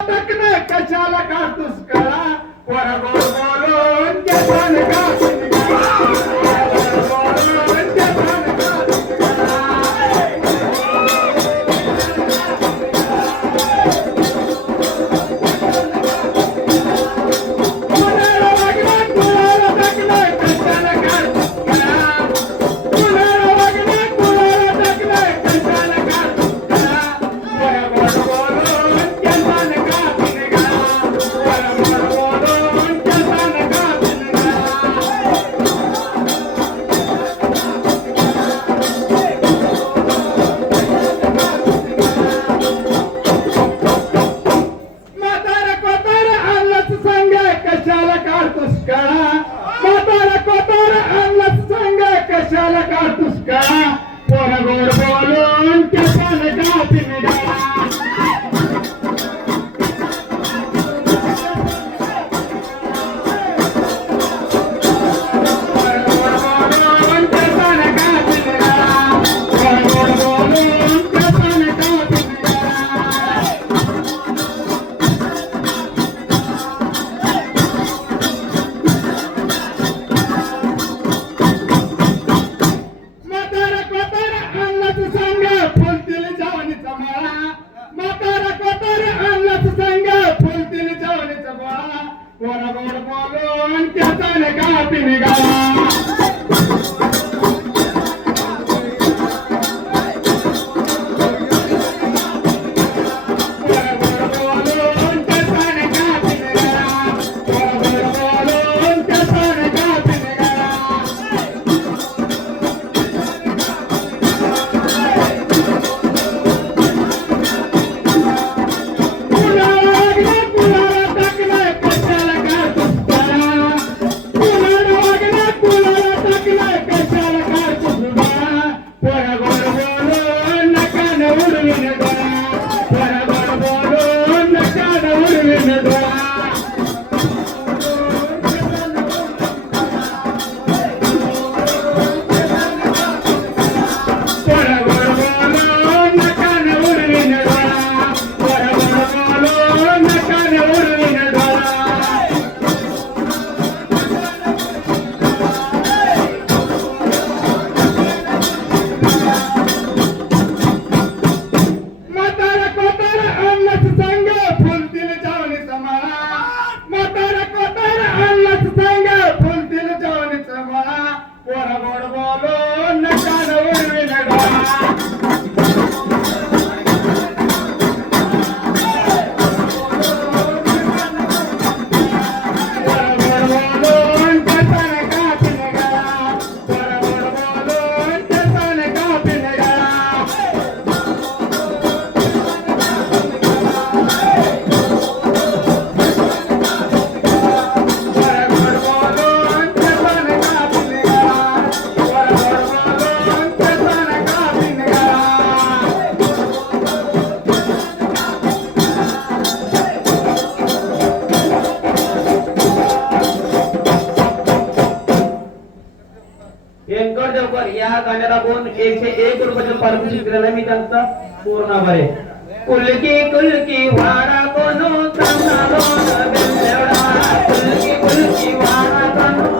टकने कशाला काढतोस कळा वर गोड बोलून केसन घासून गळा वर बोलून केसन घासून गळा कुणाला वागणं कुणाला टकने कशाला काढतोस कळा कुणाला वागणं कुणाला टकने कशाला काढतोस कळा वर गोड बोलून केसन घासून गळा वर गोड बोलून केसन घासून गळा म्हातारा कोतारा आणलाच सांग कशाला काढतोस कळा म्हातारा कोतारा आणलाच सांग कशाला काढतोस कळा पोर गोड बोलून केसन घासून गळा या गाण्याला कोण 101 रुपयाचं पारितोषिक दिलेलं आहे. मी त्यांचा पूर्ण आभार आहे. कुलकी कुलकी वारा कोण चांगला दोन बेवडा कुलकी कुलकी वारा कोण